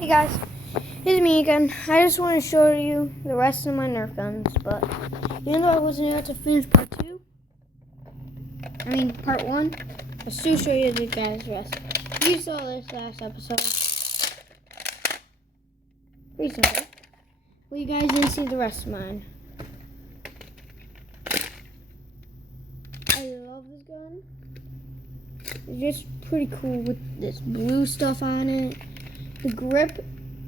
Hey guys, it's me again. I just want to show you the rest of my Nerf guns, but even though I wasn't able to finish part 1, I'll still show you the guys' rest. You saw this last episode recently. Well, you guys didn't see the rest of mine. I love this gun. It's just pretty cool with this blue stuff on it. The grip,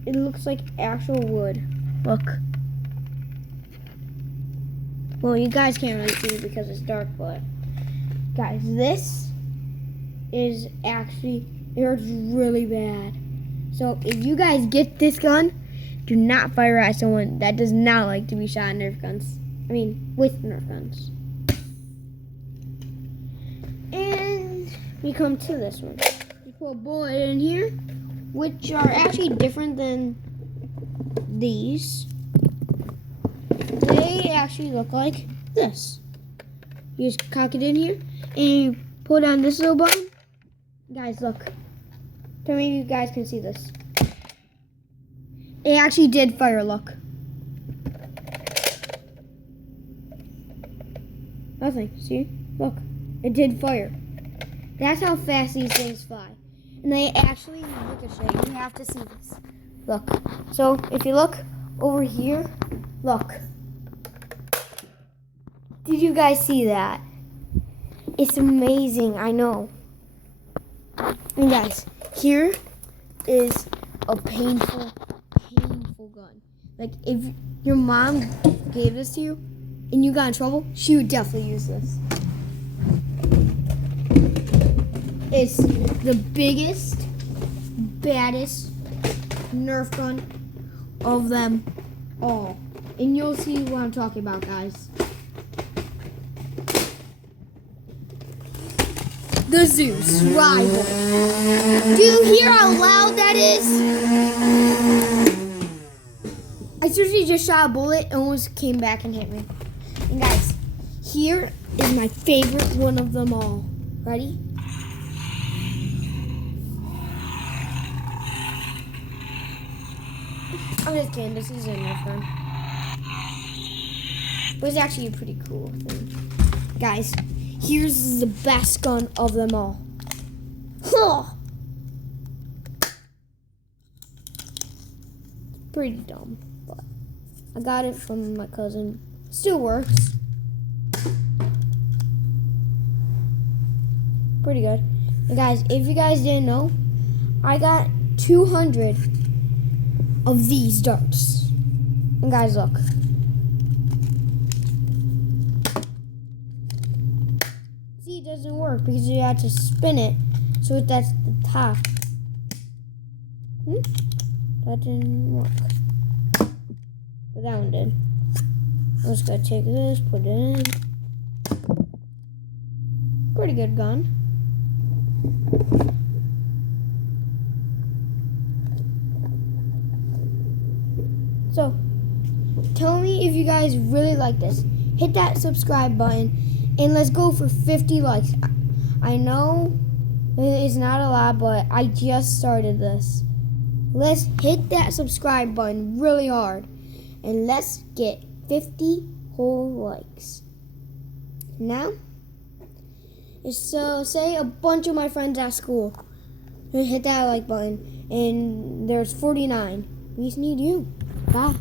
it looks like actual wood. Look. Well, you guys can't really see it because it's dark, but guys, this is actually, it hurts really bad. So if you guys get this gun, do not fire at someone that does not like to be shot at Nerf guns. With Nerf guns. And we come to this one. You put a bullet in here, which are actually different than these. They actually look like this. You just cock it in here, and you pull down this little button. Guys, look. Tell me if you guys can see this. It actually did fire, look. Nothing, see? Look, it did fire. That's how fast these things fly. And they actually ricochet. You have to see this. Look. So if you look over here, look. Did you guys see that? It's amazing, I know. And guys, here is a painful gun. Like if your mom gave this to you and you got in trouble, she would definitely use this. It's the biggest, baddest Nerf gun of them all. And you'll see what I'm talking about, guys. The Zeus Rival. Do you hear how loud that is? I seriously just shot a bullet and almost came back and hit me. And guys, here is my favorite one of them all. Ready? I'm just kidding, this is a Nerf gun. But it's actually a pretty cool thing. Guys, here's the best gun of them all. Pretty dumb, but I got it from my cousin. Still works. Pretty good. And guys, if you guys didn't know, I got 200 of these darts. And guys, look. See, it doesn't work because you have to spin it so that's the top. That didn't work. But that one did. I'm just gonna take this, put it in. Pretty good gun. So, tell me if you guys really like this. Hit that subscribe button, and let's go for 50 likes. I know it's not a lot, but I just started this. Let's hit that subscribe button really hard, and let's get 50 whole likes. Now, so say a bunch of my friends at school hit that like button, and there's 49. We just need you. Bye.